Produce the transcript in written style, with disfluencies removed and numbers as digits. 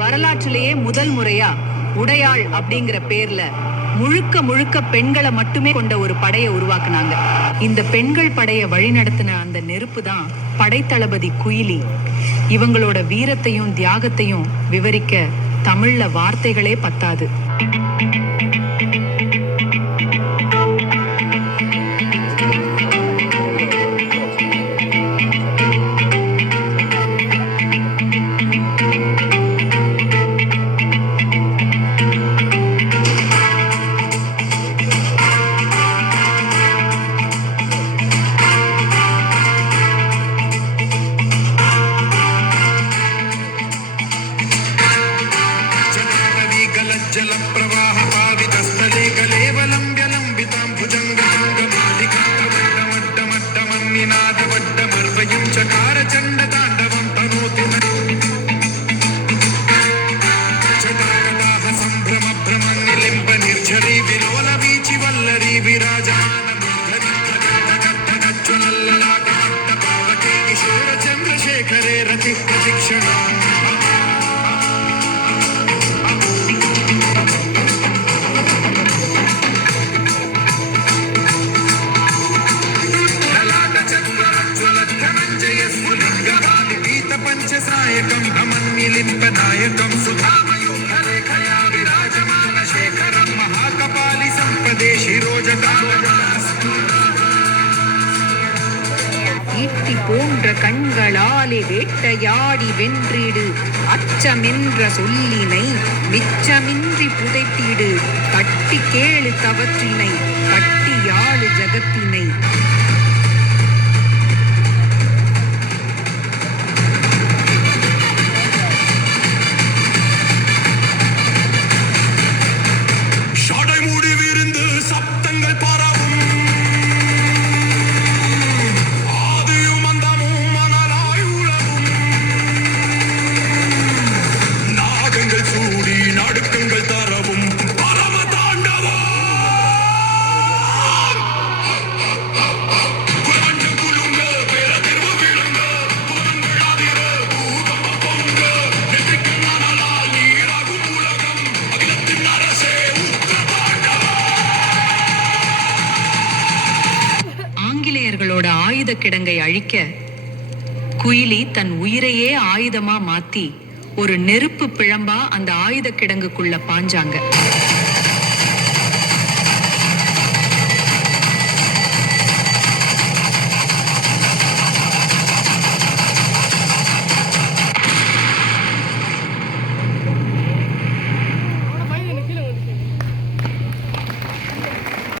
வரலாற்றிலேயே முதல் முறையா உடையாள் அப்படிங்கிற பேர்ல முழுக்க முழுக்க பெண்களை மட்டுமே கொண்ட ஒரு படையை உருவாக்குனாங்க. இந்த பெண்கள் படையை வழிநடத்தின அந்த நெருப்பு தான் படைத்தளபதி குயிலி. இவங்களோட வீரத்தையும் தியாகத்தையும் விவரிக்க தமிழ்ல வார்த்தைகளே பத்தாது. ஈட்டி போன்ற கண்களாலே வேட்டையாடி வென்றிடு, அச்சமென்ற சொல்லினை மிச்சமின்றி புதைத்திடு, கட்டி கேளு தவற்றினை கட்டியாளு ஜகத்தினை. ஆயுத கிடங்கை அழிக்க குயிலி தன் உயிரையே ஆயுதமா மாத்தி ஒரு நெருப்பு பிழம்பா அந்த ஆயுத கிடங்குக்குள்ள பாஞ்சாங்க.